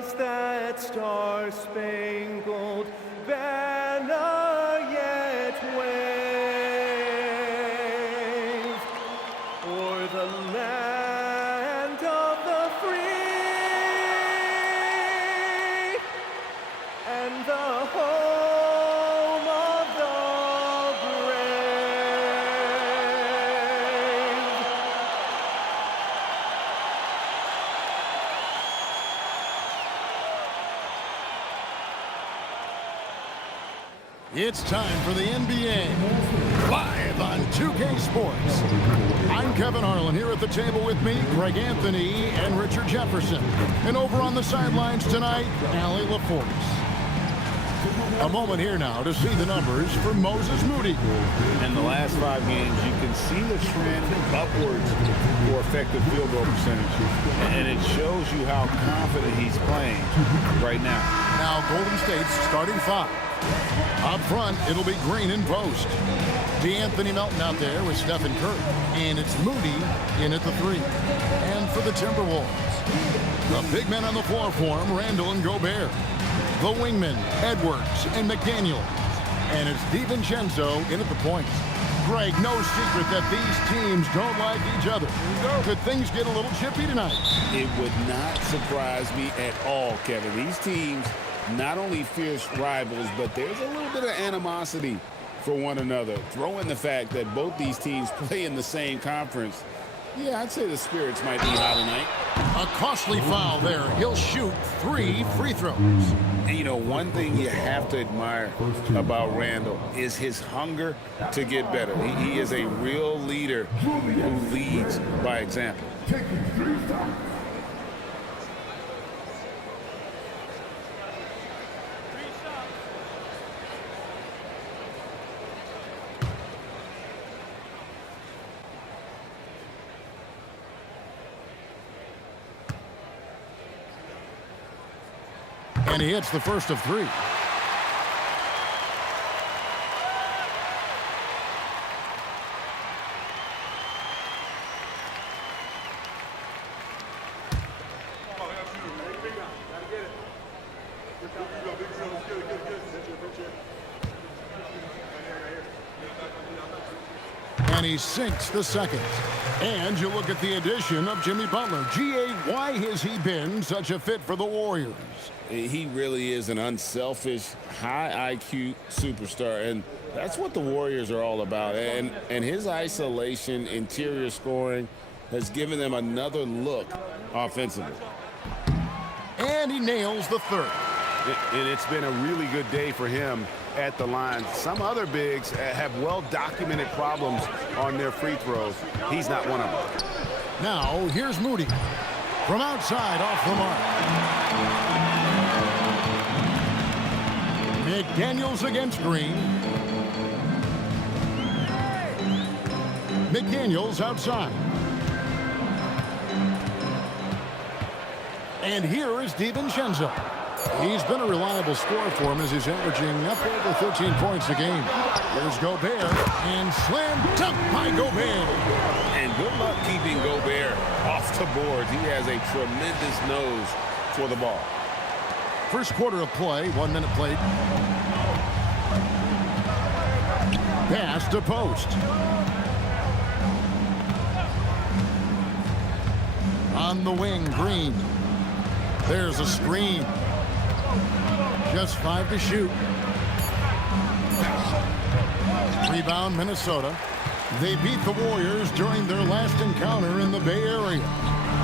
does that star-spangled banner yet wave o'er the land of the free and the home of the brave? It's time for the NBA, live on 2K Sports. I'm Kevin Harlan. Here at the table with me, Greg Anthony and Richard Jefferson. And over on the sidelines tonight, Allie LaForce. A moment here now to see the numbers for Moses Moody. In the last 5 games, you can see the trend upwards for effective field goal percentage. And it shows you how confident he's playing right now. Now Golden State's starting 5. Up front, it'll be Green in post. DeAnthony Melton out there with Stephen Curry. And it's Moody in at the 3. And for the Timberwolves, the big men on the floor for him, Randall and Gobert. The wingmen, Edwards and McDaniel. And it's DiVincenzo in at the points. Greg, no secret that these teams don't like each other. Could things get a little chippy tonight? It would not surprise me at all, Kevin. These teams, not only fierce rivals, but there's a little bit of animosity for one another. Throw in the fact that both these teams play in the same conference. Yeah, I'd say the spirits might be high tonight. A costly foul there. He'll shoot 3 free throws. And you know, one thing you have to admire about Randall is his hunger to get better. He is a real leader who leads by example. And he hits the first of 3. And he sinks the second. And you look at the addition of Jimmy Butler. G.A., why has he been such a fit for the Warriors? He really is an unselfish, high IQ superstar, and that's what the Warriors are all about. And his isolation, interior scoring has given them another look offensively. And he nails the third. And it's been a really good day for him at the line. Some other bigs have well-documented problems on their free throws. He's not one of them. Now, here's Moody. From outside, off the mark. McDaniels against Green. McDaniels outside. And here is DiVincenzo. He's been a reliable scorer for him as he's averaging up over 13 points a game. Here's Gobert, and slam dunk by Gobert. And good luck keeping Gobert off the boards. He has a tremendous nose for the ball. First quarter of play, 1 minute played. Pass to post. On the wing, Green. There's a screen. Just 5 to shoot. Rebound, Minnesota. They beat the Warriors during their last encounter in the Bay Area.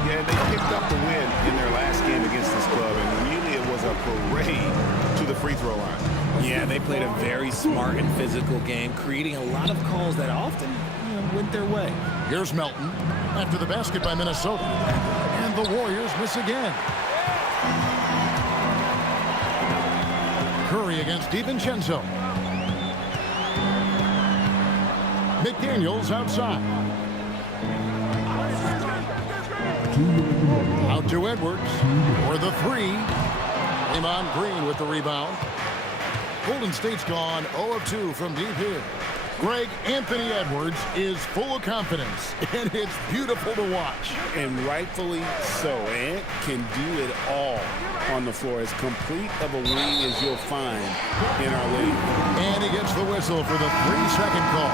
Yeah, they picked up the win in their last game against this club, and really it was a parade to the free throw line. Yeah, they played a very smart and physical game, creating a lot of calls that often went their way. Here's Melton after the basket by Minnesota. And the Warriors miss again. Curry against DiVincenzo. McDaniels outside. Out to Edwards for the 3. Draymond Green with the rebound. Golden State's gone 0 of 2 from deep here. Greg, Anthony Edwards is full of confidence, and it's beautiful to watch. And rightfully so. Ant can do it all on the floor. As complete of a wing as you'll find in our league. And he gets the whistle for the 3-second call.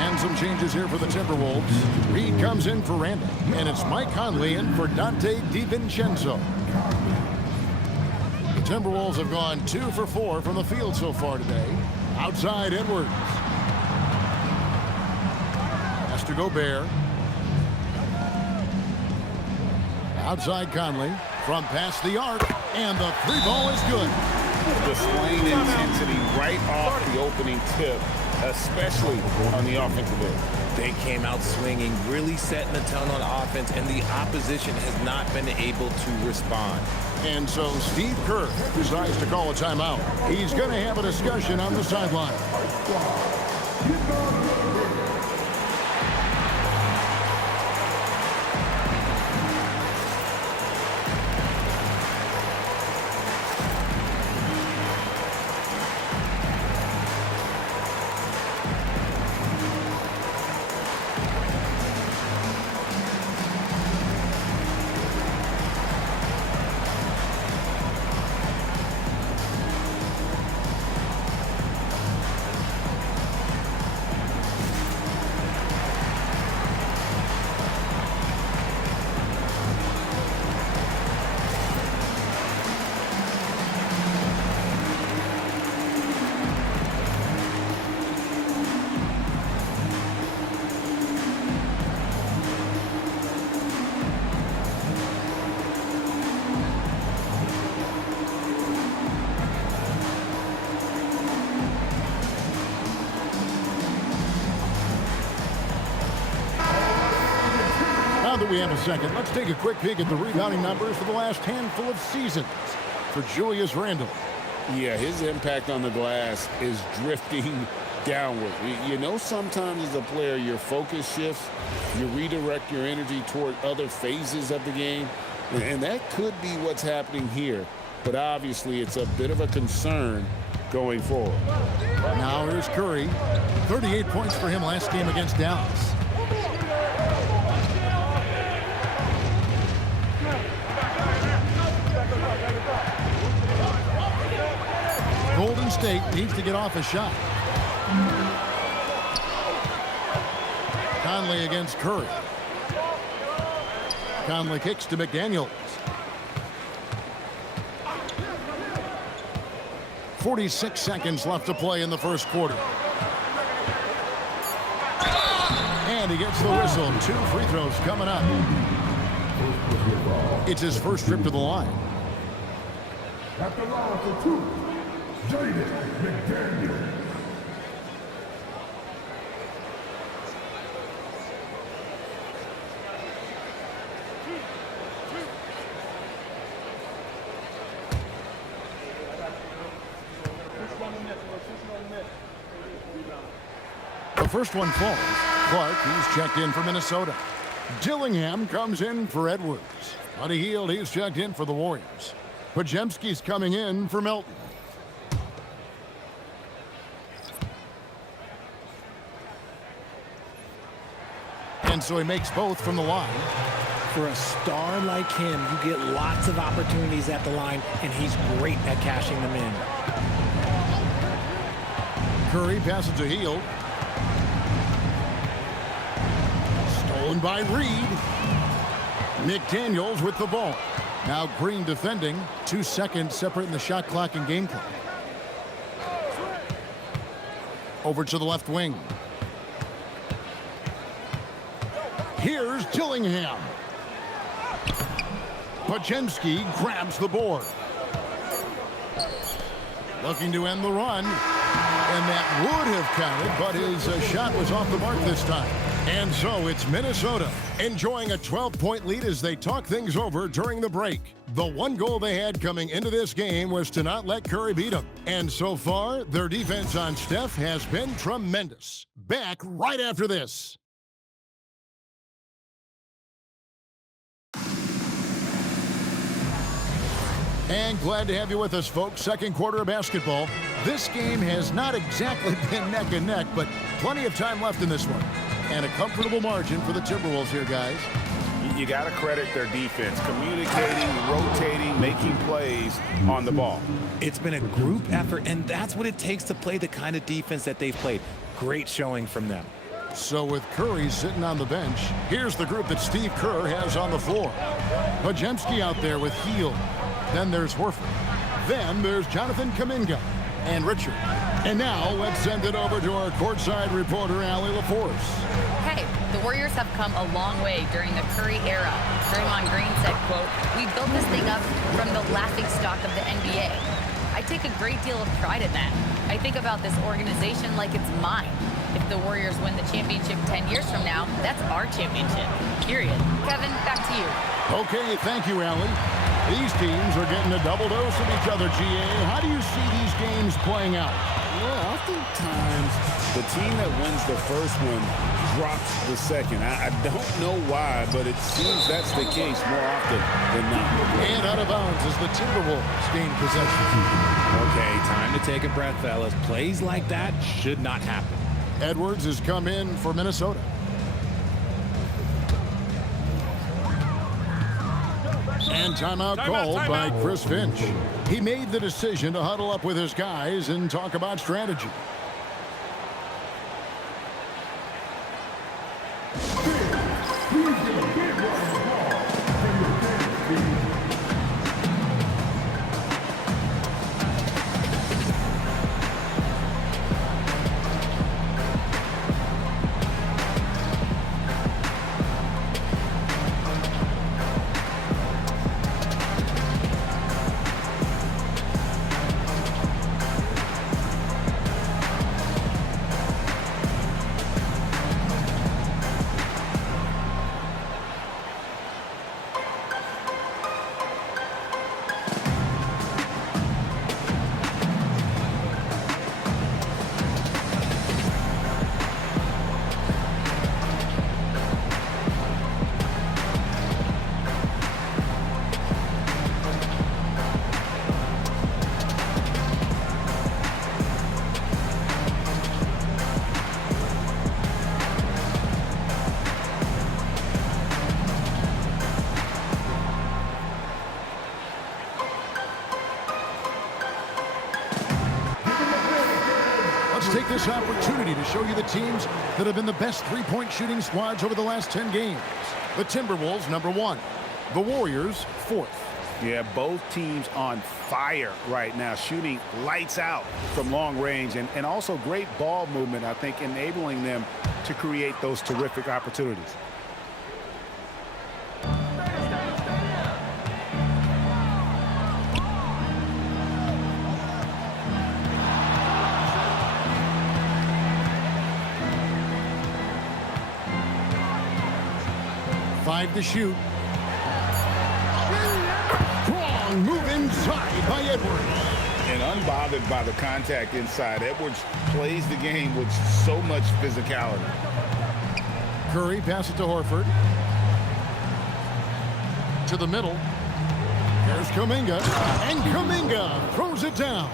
And some changes here for the Timberwolves. Reed comes in for Randall, and it's Mike Conley in for Dante DiVincenzo. The Timberwolves have gone 2 for 4 from the field so far today. Outside Edwards. Has to go Bear. Outside Conley. From past the arc. And the 3 ball is good. Displaying intensity right off the opening tip, especially on the offensive end. They came out swinging, really setting the tone on offense, and the opposition has not been able to respond. And so Steve Kerr decides to call a timeout. He's going to have a discussion on the sideline. Now that we have a second, let's take a quick peek at the rebounding numbers for the last handful of seasons for Julius Randle. Yeah, his impact on the glass is drifting downward. You know, sometimes as a player, your focus shifts. You redirect your energy toward other phases of the game. And that could be what's happening here. But obviously, it's a bit of a concern going forward. Now here's Curry. 38 points for him last game against Dallas. Golden State needs to get off a shot. Conley against Curry. Conley kicks to McDaniels. 46 seconds left to play in the first quarter. And he gets the whistle. 2 free throws coming up. It's his first trip to the line. At the line for 2, Jaden McDaniel. The first one falls. Clark, he's checked in for Minnesota. Dillingham comes in for Edwards. Buddy Hield, he's checked in for the Warriors. Pajemski's coming in for Milton. And so he makes both from the line. For a star like him, you get lots of opportunities at the line, and he's great at cashing them in. Curry passes to Hield. Stolen by Reed. McDaniels with the ball. Now Green defending. 2 seconds separating the shot clock and game clock. Over to the left wing. Here's Dillingham. Pajemski grabs the board. Looking to end the run. And that would have counted, but his shot was off the mark this time. And so it's Minnesota enjoying a 12-point lead as they talk things over during the break. The one goal they had coming into this game was to not let Curry beat them. And so far, their defense on Steph has been tremendous. Back right after this. And glad to have you with us, folks. Second quarter of basketball. This game has not exactly been neck and neck, but plenty of time left in this one. And a comfortable margin for the Timberwolves here, guys. You got to credit their defense, communicating, rotating, making plays on the ball. It's been a group effort, and that's what it takes to play the kind of defense that they've played. Great showing from them. So with Curry sitting on the bench, here's the group that Steve Kerr has on the floor. Podziemski out there with Heel. Then there's Horford. Then there's Jonathan Kuminga and Richard. And now let's send it over to our courtside reporter, Allie LaForce. Hey, the Warriors have come a long way during the Curry era. Draymond Green said, quote, "We built this thing up from the laughingstock of the NBA." I take a great deal of pride in that. I think about this organization like it's mine. If the Warriors win the championship 10 years from now, that's our championship, period. Kevin, back to you. Okay, thank you, Allie. These teams are getting a double dose of each other, GA. How do you see these games playing out? Well, oftentimes the team that wins the first one drops the second. I don't know why, but it seems that's the case more often than not. And out of bounds as the Timberwolves gain possession. Okay, time to take a breath, fellas. Plays like that should not happen. Edwards has come in for Minnesota. And timeout called by Chris Finch. He made the decision to huddle up with his guys and talk about strategy. Take this opportunity to show you the teams that have been the best three-point shooting squads over the last 10 games. The Timberwolves, #1. The Warriors, 4th. Yeah, both teams on fire right now, shooting lights out from long range, and also great ball movement, I think, enabling them to create those terrific opportunities. Five to shoot. Strong move inside by Edwards. And unbothered by the contact inside, Edwards plays the game with so much physicality. Curry passes to Horford. To the middle. There's Kuminga. And Kuminga throws it down.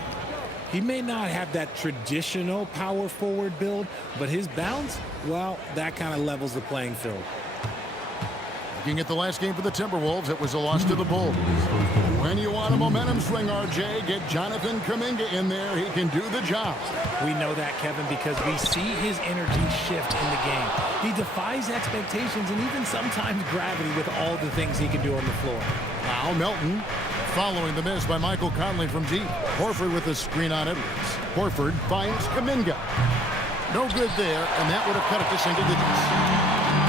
He may not have that traditional power forward build, but his bounce, well, that kind of levels the playing field. Looking at the last game for the Timberwolves, it was a loss to the Bulls. When you want a momentum swing, RJ, get Jonathan Kuminga in there. He can do the job. We know that, Kevin, because we see his energy shift in the game. He defies expectations and even sometimes gravity with all the things he can do on the floor. Now Melton following the miss by Michael Conley from deep. Horford with the screen on Edwards. Horford finds Kuminga. No good there, and that would have cut it to single digits.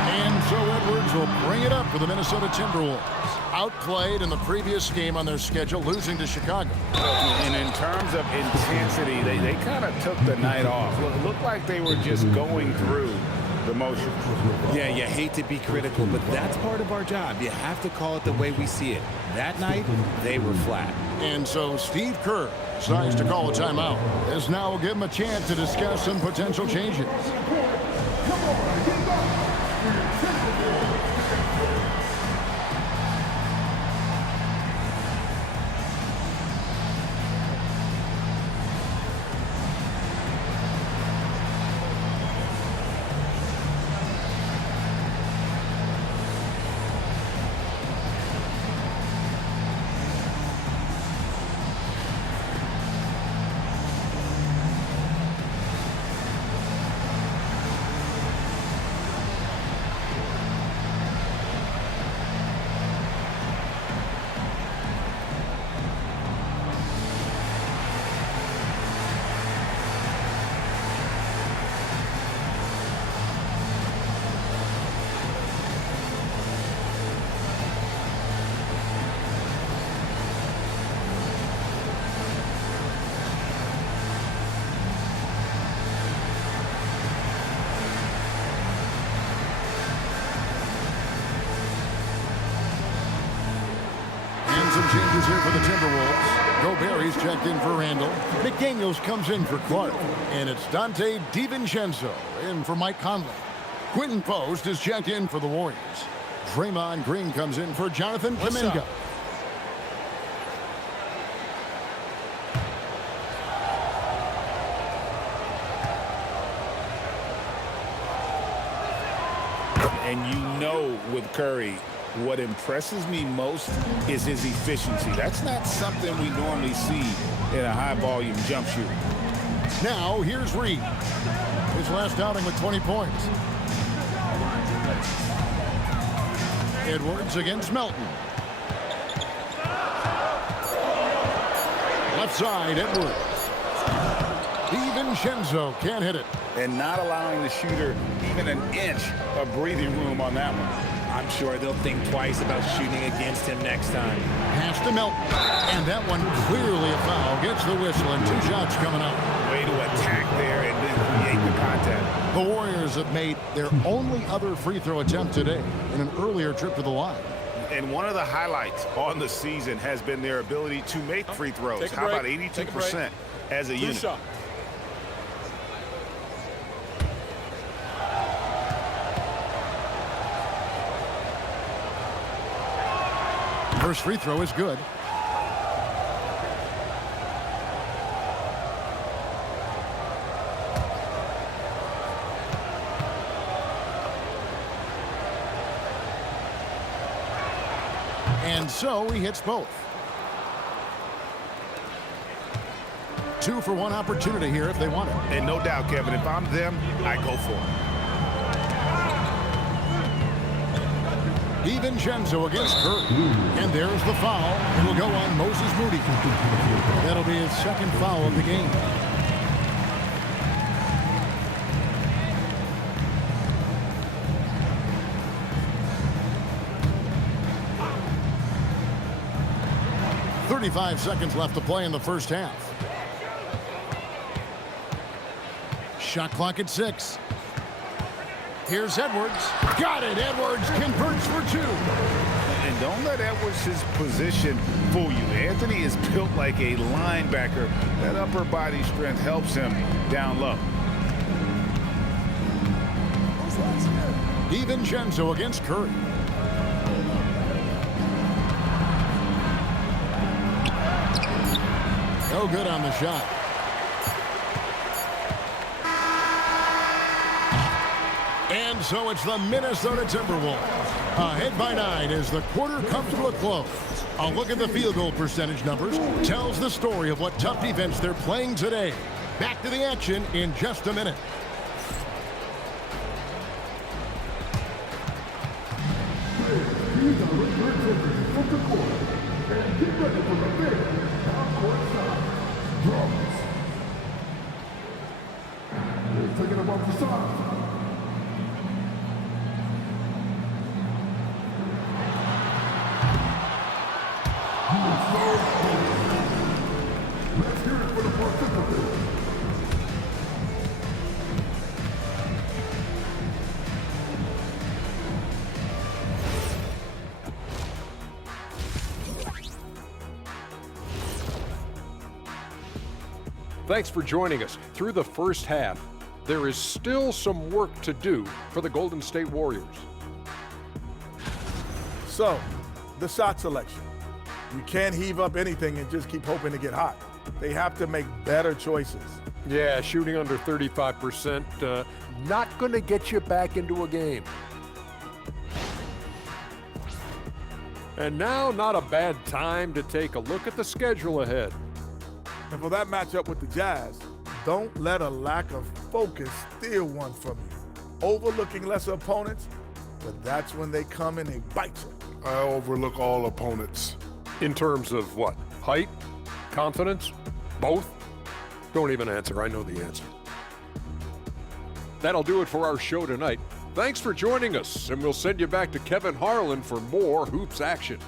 And so Edwards will bring it up for the Minnesota Timberwolves. Outplayed in the previous game on their schedule, losing to Chicago. And in terms of intensity, they kind of took the night off. It looked like they were just going through the motions. Yeah, you hate to be critical, but that's part of our job. You have to call it the way we see it. That night, they were flat. And so Steve Kerr decides to call a timeout. This now will give him a chance to discuss some potential changes. is here for the Timberwolves. Gobert checked in for Randall. McDaniels comes in for Clark. And it's Dante DiVincenzo in for Mike Conley. Quentin Post is checked in for the Warriors. Draymond Green comes in for Jonathan Kuminga. And you know with Curry, what impresses me most is his efficiency. That's not something we normally see in a high-volume jump shooter. Now, here's Reed. His last outing with 20 points. Edwards against Melton. Left side, Edwards. DiVincenzo can't hit it. And not allowing the shooter even an inch of breathing room on that one. I'm sure they'll think twice about shooting against him next time. Pass to Melton. And that one clearly a foul. Gets the whistle and 2 shots coming up. Way to attack there and then create the contact. The Warriors have made their only other free throw attempt today in an earlier trip to the line. And one of the highlights on the season has been their ability to make free throws. How about 82% as a unit? Shot. First free throw is good. And so he hits both. 2 for 1 opportunity here if they want it. And no doubt, Kevin, if I'm them, I go for it. DiVincenzo against Curry. And there's the foul. It'll go on Moses Moody. That'll be his second foul of the game. .35 seconds left to play in the first half. Shot clock at 6. Here's Edwards. Got it. Edwards converts for 2. And don't let Edwards' position fool you. Anthony is built like a linebacker. That upper body strength helps him down low. DiVincenzo against Curry. No good on the shot. And so it's the Minnesota Timberwolves ahead by 9 as the quarter comes to a close. A look at the field goal percentage numbers tells the story of what tough defense they're playing today. Back to the action in just a minute. Taking him off the side. Let's hear it for the participants. Thanks for joining us. Through the first half, there is still some work to do for the Golden State Warriors. So, the shot selection. You can't heave up anything and just keep hoping to get hot. They have to make better choices. Yeah, shooting under 35%, not going to get you back into a game. And now, not a bad time to take a look at the schedule ahead. And for that matchup with the Jazz, don't let a lack of focus steal one from you. Overlooking lesser opponents, but that's when they come and they bite you. I overlook all opponents. In terms of what? Height? Confidence? Both? Don't even answer. I know the answer. That'll do it for our show tonight. Thanks for joining us, and we'll send you back to Kevin Harlan for more Hoops action.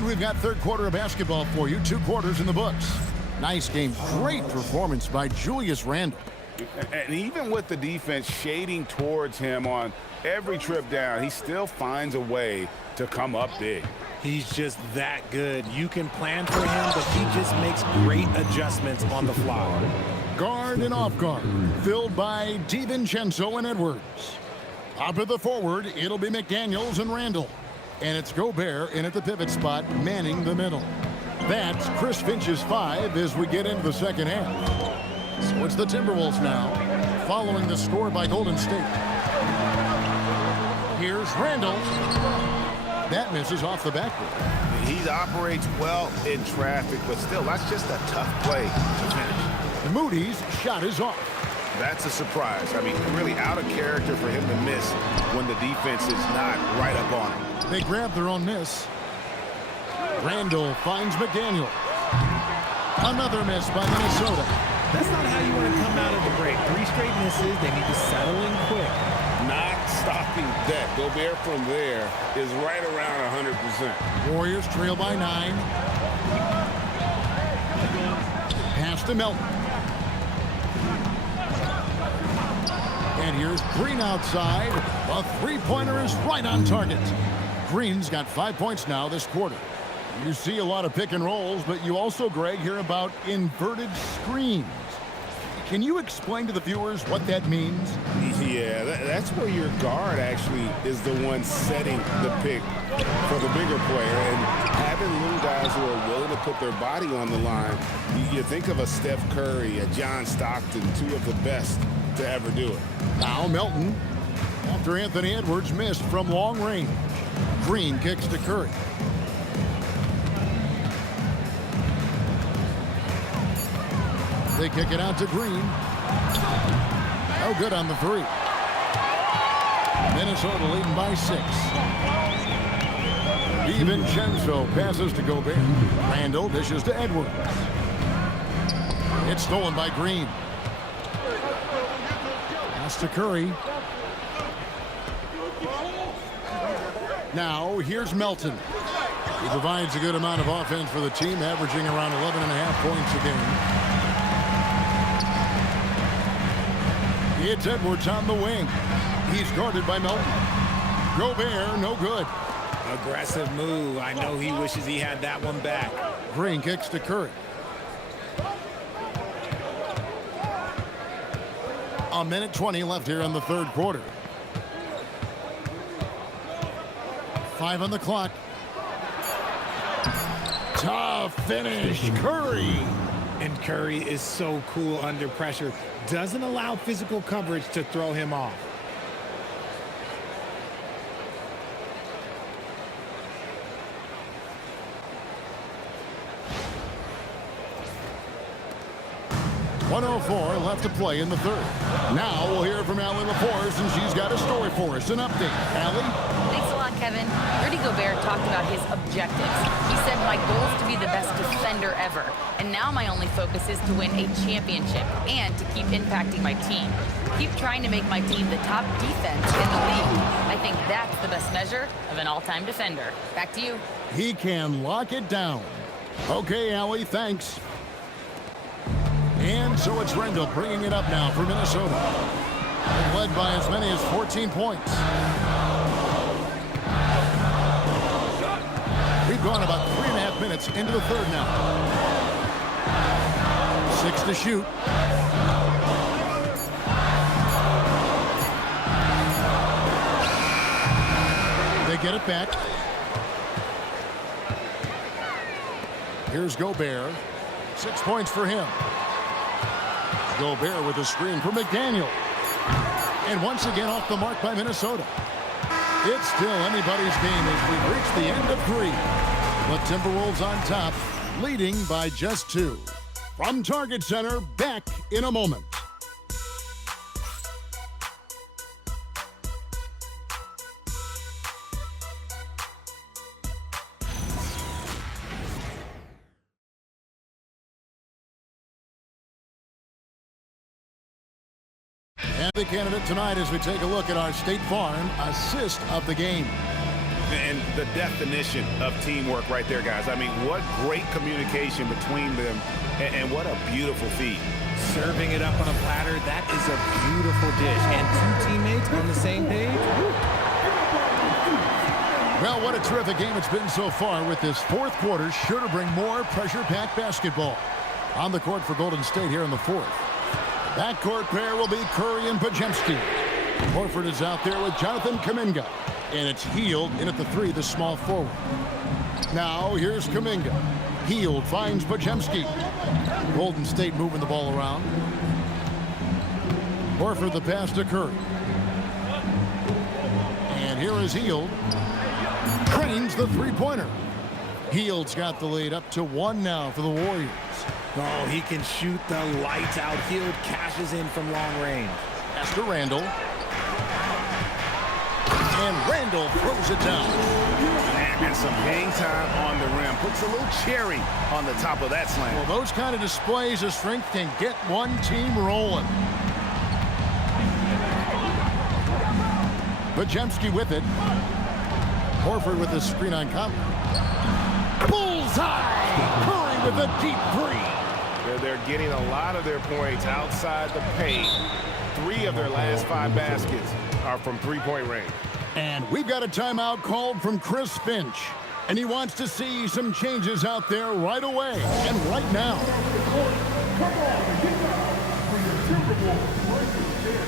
And we've got third quarter of basketball for you. 2 quarters in the books. Nice game. Great performance by Julius Randle. And even with the defense shading towards him on every trip down, he still finds a way to come up big. He's just that good. You can plan for him, but he just makes great adjustments on the fly. Guard and off guard, filled by DiVincenzo and Edwards. Up at the forward, it'll be McDaniels and Randall. And it's Gobert in at the pivot spot, manning the middle. That's Chris Finch's 5 as we get into the second half. So it's the Timberwolves now, following the score by Golden State. Here's Randall. That misses off the backboard. He operates well in traffic, but still, that's just a tough play to finish. Moody's shot is off. That's a surprise. I mean, really out of character for him to miss when the defense is not right up on him. They grab their own miss. Randall finds McDaniel. Another miss by Minnesota. That's not how you want to come out of the break. 3 straight misses. They need to settle in quick. Not stopping that. Gobert from there is right around 100%. Warriors trail by 9. Pass to Melton. And here's Green outside. A 3-pointer is right on target. Green's got 5 points now this quarter. You see a lot of pick and rolls, but you also, Greg, hear about inverted screens. Can you explain to the viewers what that means? Yeah, that's where your guard actually is the one setting the pick for the bigger player. And having little guys who are willing to put their body on the line, you think of a Steph Curry, a John Stockton, 2 of the best to ever do it. Now Melton, after Anthony Edwards missed from long range. Green kicks to Curry. They kick it out to Green. No good on the 3. Minnesota leading by 6. DiVincenzo passes to Gobert. Randall dishes to Edwards. It's stolen by Green. Pass to Curry. Now here's Melton. He provides a good amount of offense for the team, averaging around 11.5 points a game. It's Edwards on the wing. He's guarded by Melton. Gobert, no good. Aggressive move. I know he wishes he had that one back. Green kicks to Curry. A minute 20 left here in the third quarter. 5 on the clock. Tough finish, Curry. And Curry is so cool under pressure. Doesn't allow physical coverage to throw him off. .104 left to play in the third. Now we'll hear from Allie LaForce, and she's got a story for us. An update. Allie? Thanks a lot, Kevin. Rudy Gobert talked about his objectives. He said, my goal is to be the best defender ever. And now my only focus is to win a championship and to keep impacting my team. Keep trying to make my team the top defense in the league. I think that's the best measure of an all-time defender. Back to you. He can lock it down. Okay, Allie, thanks. And so it's Randall bringing it up now for Minnesota. They're led by as many as 14 points. We've gone about 3.5 minutes into the third now. 6 to shoot. They get it back. Here's Gobert. 6 points for him. Gobert with a screen for McDaniel. And once again off the mark by Minnesota. It's still anybody's game as we reach the end of 3. The Timberwolves on top, leading by just 2. From Target Center, back in a moment. And the candidate tonight as we take a look at our State Farm assist of the game. And the definition of teamwork right there, guys. I mean, what great communication between them, and what a beautiful feed. Serving it up on a platter, that is a beautiful dish. And two teammates on the same page. Well, what a terrific game it's been so far, with this fourth quarter sure to bring more pressure-packed basketball. On the court for Golden State here in the fourth. Backcourt pair will be Curry and Podziemski. Horford is out there with Jonathan Kuminga. And it's Hield in at the three, the small forward. Now here's Kuminga. Hield finds Podziemski. Golden State moving the ball around. Horford the pass to Curry. And here is Hield. Cranes the three-pointer. Hield's got the lead up to 1 now for the Warriors. Oh, he can shoot the lights out. Hield cashes in from long range. Pass to Randall. And Randall throws it down. And some hang time on the rim. Puts a little cherry on the top of that slam. Well, those kind of displays of strength can get one team rolling. Podziemski with it. Horford with the screen on Compton. Bullseye! Curry with a deep three. They're getting a lot of their points outside the paint. 3 of their last 5 baskets are from three-point range. And we've got a timeout called from Chris Finch. And he wants to see some changes out there right away and right now. Come on, get down for your Timberwolves breakers here.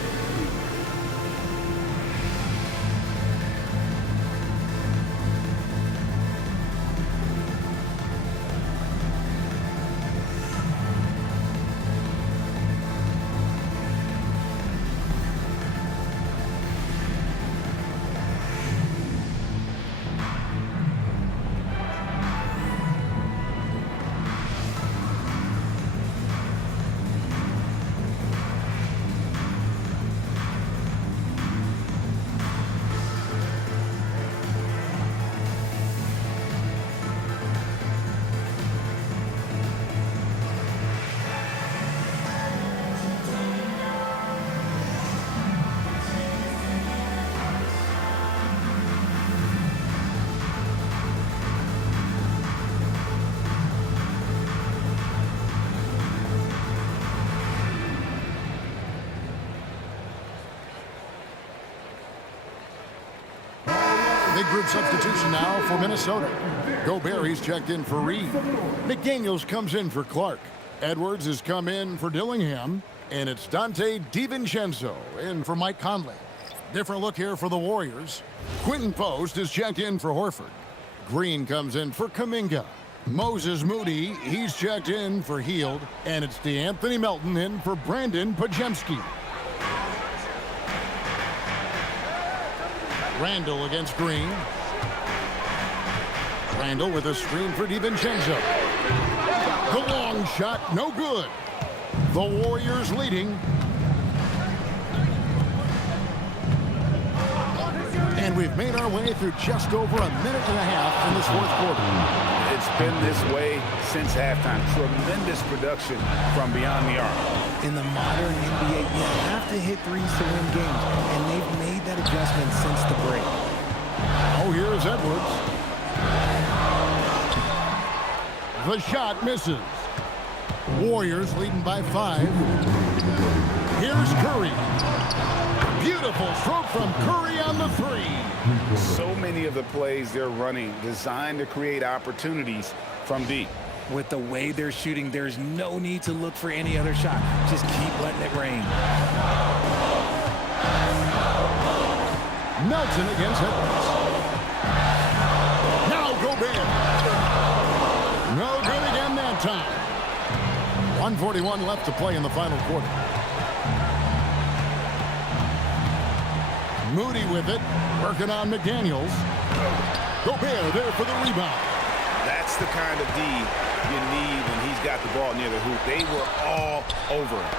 Big group substitution now for Minnesota. Gobert, he's checked in for Reed. McDaniels comes in for Clark. Edwards has come in for Dillingham. And it's Dante DiVincenzo in for Mike Conley. Different look here for the Warriors. Quinton Post is checked in for Horford. Green comes in for Kuminga. Moses Moody, he's checked in for Hield. And it's DeAnthony Melton in for Brandon Podziemski. Randall against Green. Randall with a screen for DiVincenzo. The long shot, no good. The Warriors leading. And we've made our way through just over a minute and a half in this fourth quarter. It's been this way since halftime. Tremendous production from beyond the arc. In the modern NBA, you have to hit threes to win games, and they've made that adjustment since the break. Oh, here's Edwards. The shot misses. Warriors leading by 5. Here's Curry. Beautiful stroke from Curry on the 3. So many of the plays they're running designed to create opportunities from deep. With the way they're shooting, there's no need to look for any other shot. Just keep letting it rain. Melton against Edwards. Now Gobert. No good again that time. 1:41 left to play in the final quarter. Moody with it, working on McDaniels. Gobert there for the rebound. That's the kind of D you need when he's got the ball near the hoop. They were all over him.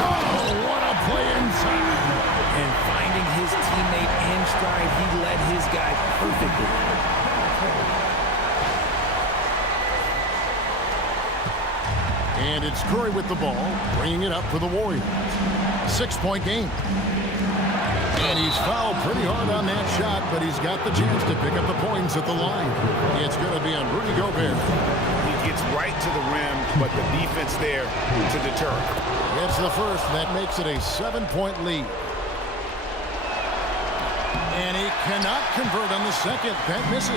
Oh, what a play inside. And finding his teammate in stride, he led his guy perfectly. And it's Curry with the ball, bringing it up for the Warriors. 6-point game. And he's fouled pretty hard on that shot, but he's got the chance to pick up the points at the line. It's going to be on Rudy Gobert. He gets right to the rim, but the defense there to deter. It's the first, and that makes it a 7-point lead. And he cannot convert on the second. That misses.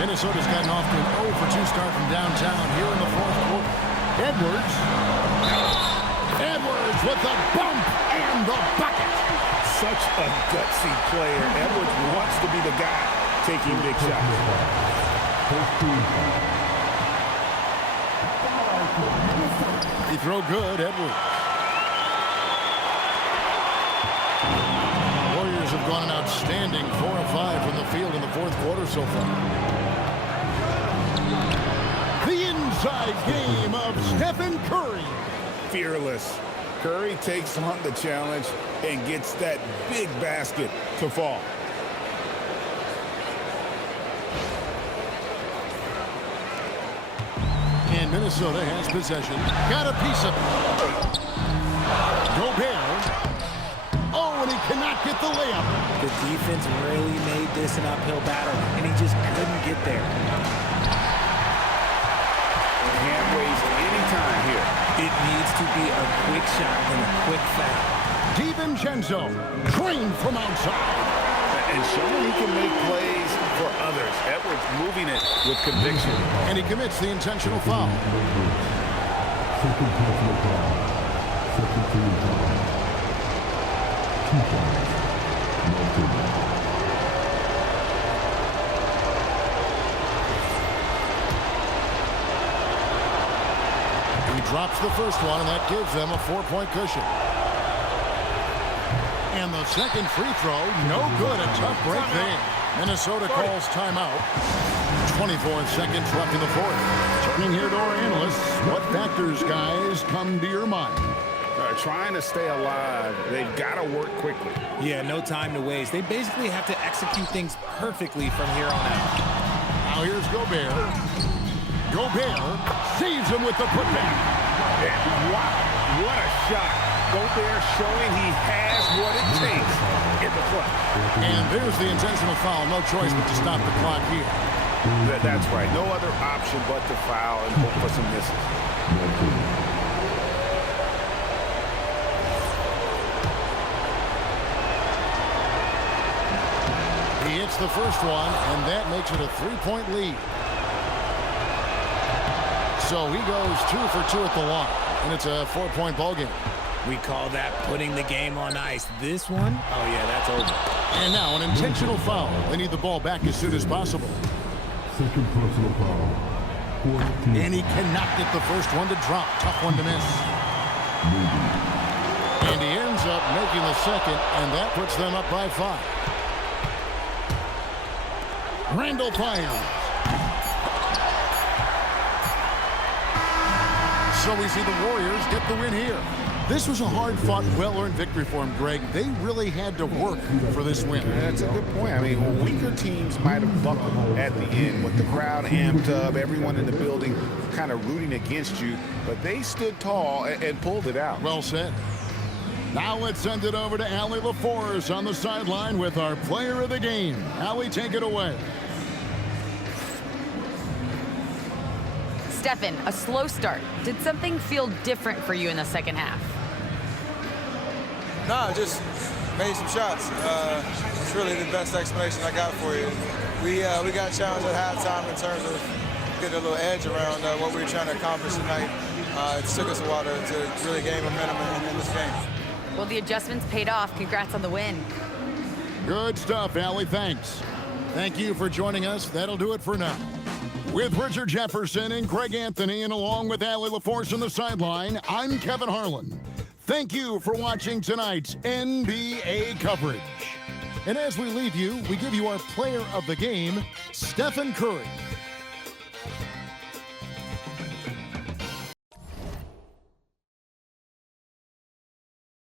Minnesota's gotten off to an 0-for-2 start from downtown here in the fourth quarter. Edwards with the bump and the bucket. Such a gutsy player. Edwards wants to be the guy taking big shots. He throw good, Edwards. Warriors have gone an outstanding 4 of 5 from the field in the fourth quarter so far. The inside game of Stephen Curry. Fearless. Curry takes on the challenge and gets that big basket to fall. And Minnesota has possession. Got a piece of it. Gobert. Oh, and he cannot get the layup. The defense really made this an uphill battle, and he just couldn't get there. Can't waste any time here. It needs to be a quick shot and a quick foul. DiVincenzo, trained from outside. And showing he can make plays for others. Edwards moving it with conviction. And he commits the intentional foul. Second personal foul. Second team foul. 2 fouls. No penalty. He drops the first one, and that gives them a 4-point cushion. And the second free throw, no good. A tough break there. Minnesota calls timeout. 24 seconds left in the fourth. Turning here to our analysts, what factors, guys, come to your mind? Trying to stay alive. They've got to work quickly. Yeah, no time to waste. They basically have to execute things perfectly from here on out. Now here's Gobert. Gobert saves him with the putback. And wow, what a shot. Gobert showing he has what it takes in the play. And there's the intentional foul. No choice but to stop the clock here. That's right. No other option but to foul and hope for some misses. He hits the first one, and that makes it a 3-point lead. So he goes 2 for 2 at the line, and it's a 4-point ball game. We call that putting the game on ice. This one, oh yeah, that's over. And now an intentional foul. They need the ball back as soon as possible. Second personal foul. 14. And he cannot get the first one to drop. Tough one to miss. And he ends up making the second, and that puts them up by 5. Randall fires. So we see the Warriors get the win here. This was a hard-fought, well-earned victory for them, Greg. They really had to work for this win. That's a good point. I mean, weaker teams might have buckled at the end with the crowd amped up, everyone in the building kind of rooting against you, but they stood tall and pulled it out. Well said. Now let's send it over to Allie LaForce on the sideline with our player of the game. Allie, take it away. Stephen, a slow start. Did something feel different for you in the second half? No, just made some shots. It's really the best explanation I got for you. We got challenged at halftime in terms of getting a little edge around what we were trying to accomplish tonight. It took us a while to really gain momentum in this game. Well, the adjustments paid off. Congrats on the win. Good stuff, Allie. Thanks. Thank you for joining us. That'll do it for now. With Richard Jefferson and Greg Anthony, and along with Allie LaForce on the sideline, I'm Kevin Harlan. Thank you for watching tonight's NBA coverage. And as we leave you, we give you our player of the game, Stephen Curry.